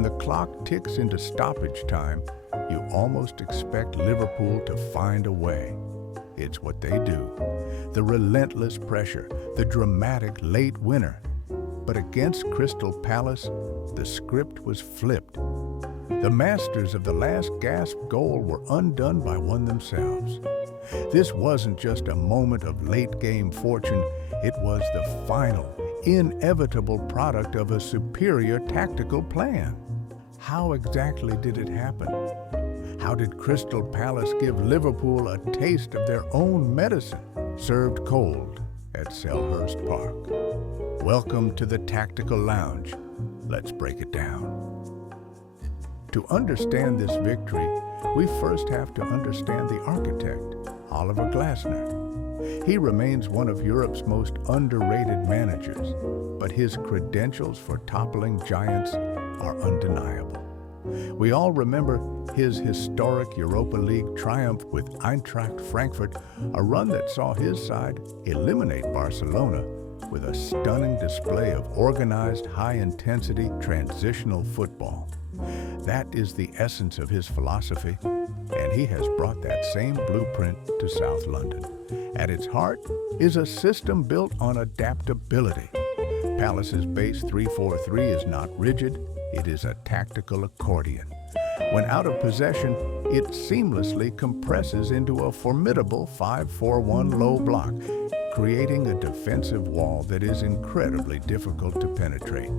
When the clock ticks into stoppage time, you almost expect Liverpool to find a way. It's what they do. The relentless pressure, the dramatic late winner. But against Crystal Palace, the script was flipped. The masters of the last gasp goal were undone by one themselves. This wasn't just a moment of late-game fortune, it was the final, inevitable product of a superior tactical plan. How exactly did it happen? How did Crystal Palace give Liverpool a taste of their own medicine, served cold at Selhurst Park? Welcome to the Tactical Lounge. Let's break it down. To understand this victory, we first have to understand the architect, Oliver Glasner. He remains one of Europe's most underrated managers, but his credentials for toppling giants are undeniable. We all remember his historic Europa League triumph with Eintracht Frankfurt, a run that saw his side eliminate Barcelona with a stunning display of organized, high-intensity, transitional football. That is the essence of his philosophy, and he has brought that same blueprint to South London. At its heart is a system built on adaptability. Palace's base 3-4-3 is not rigid, it is a tactical accordion. When out of possession, it seamlessly compresses into a formidable 5-4-1 low block, creating a defensive wall that is incredibly difficult to penetrate.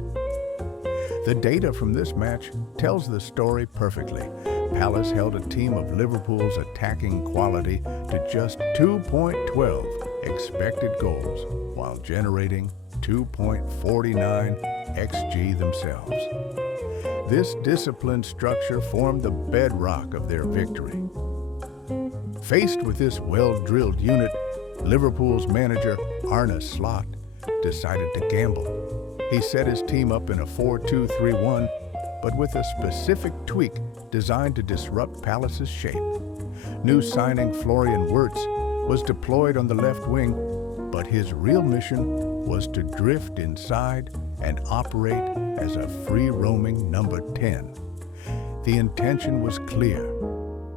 The data from this match tells the story perfectly. Palace held a team of Liverpool's attacking quality to just 2.12 expected goals, while generating 2.49 XG themselves. This disciplined structure formed the bedrock of their victory. Faced with this well-drilled unit, Liverpool's manager, Arne Slot, decided to gamble. He set his team up in a 4-2-3-1, but with a specific tweak designed to disrupt Palace's shape. New signing Florian Wirtz was deployed on the left wing, but his real mission was to drift inside and operate as a free-roaming number 10. The intention was clear.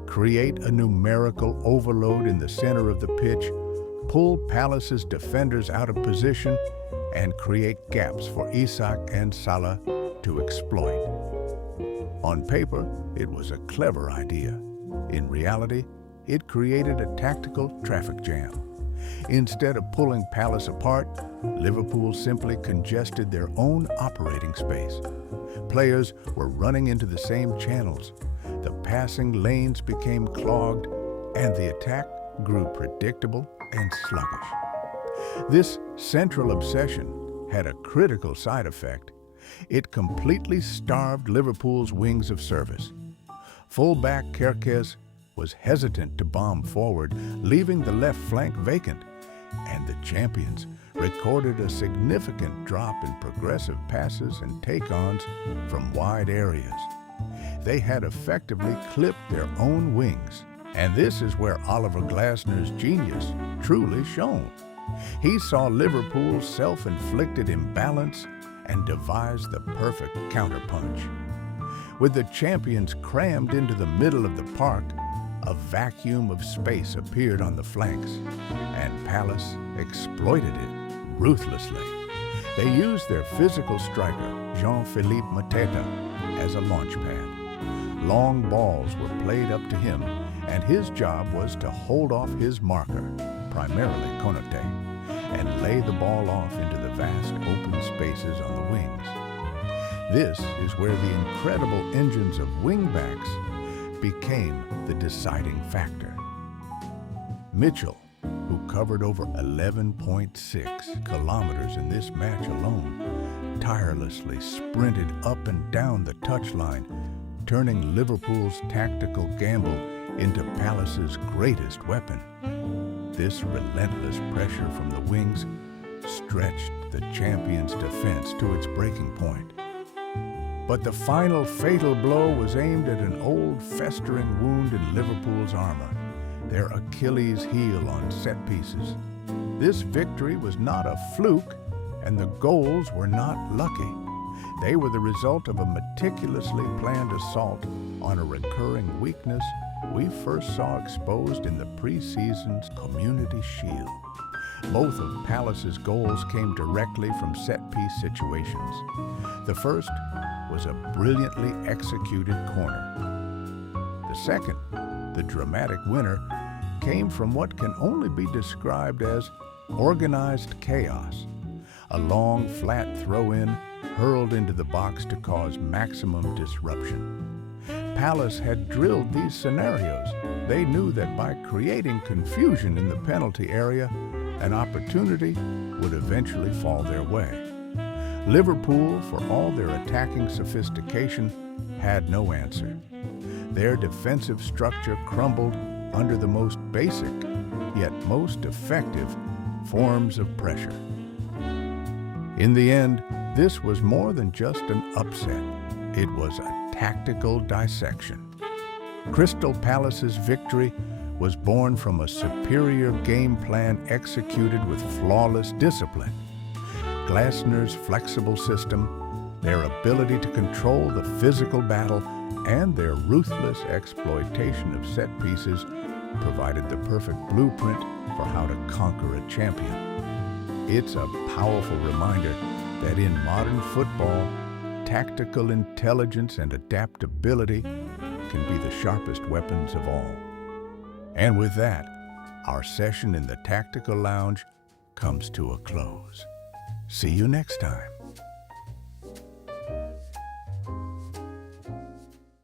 Create a numerical overload in the center of the pitch, pull Palace's defenders out of position, and create gaps for Isak and Salah to exploit. On paper, it was a clever idea. In reality, it created a tactical traffic jam. Instead of pulling Palace apart, Liverpool simply congested their own operating space. Players were running into the same channels. The passing lanes became clogged, and the attack grew predictable and sluggish. This central obsession had a critical side effect. It completely starved Liverpool's wings of service. Fullback Kerkez was hesitant to bomb forward, leaving the left flank vacant, and the champions recorded a significant drop in progressive passes and take-ons from wide areas. They had effectively clipped their own wings, and this is where Oliver Glasner's genius truly shone. He saw Liverpool's self-inflicted imbalance and devised the perfect counterpunch. With the champions crammed into the middle of the park, a vacuum of space appeared on the flanks, and Palace exploited it ruthlessly. They used their physical striker, Jean-Philippe Mateta, as a launchpad. Long balls were played up to him, and his job was to hold off his marker, primarily Konate, and lay the ball off into the vast open spaces on the wings. This is where the incredible engines of wingbacks became the deciding factor. Mitchell, who covered over 11.6 kilometers in this match alone, tirelessly sprinted up and down the touchline, turning Liverpool's tactical gamble into Palace's greatest weapon. This relentless pressure from the wings stretched the champions' defense to its breaking point. But the final fatal blow was aimed at an old festering wound in Liverpool's armor, their Achilles heel on set pieces. This victory was not a fluke, and the goals were not lucky. They were the result of a meticulously planned assault on a recurring weakness we first saw exposed in the preseason's Community Shield. Both of Palace's goals came directly from set-piece situations. The first was a brilliantly executed corner. The second, the dramatic winner, came from what can only be described as organized chaos. A long, flat throw-in hurled into the box to cause maximum disruption. Palace had drilled these scenarios. They knew that by creating confusion in the penalty area, an opportunity would eventually fall their way. Liverpool, for all their attacking sophistication, had no answer. Their defensive structure crumbled under the most basic, yet most effective, forms of pressure. In the end, this was more than just an upset. It was a tactical dissection. Crystal Palace's victory was born from a superior game plan executed with flawless discipline. Glasner's flexible system, their ability to control the physical battle, and their ruthless exploitation of set pieces provided the perfect blueprint for how to conquer a champion. It's a powerful reminder that in modern football, tactical intelligence and adaptability can be the sharpest weapons of all. And with that, our session in the Tactical Lounge comes to a close. See you next time.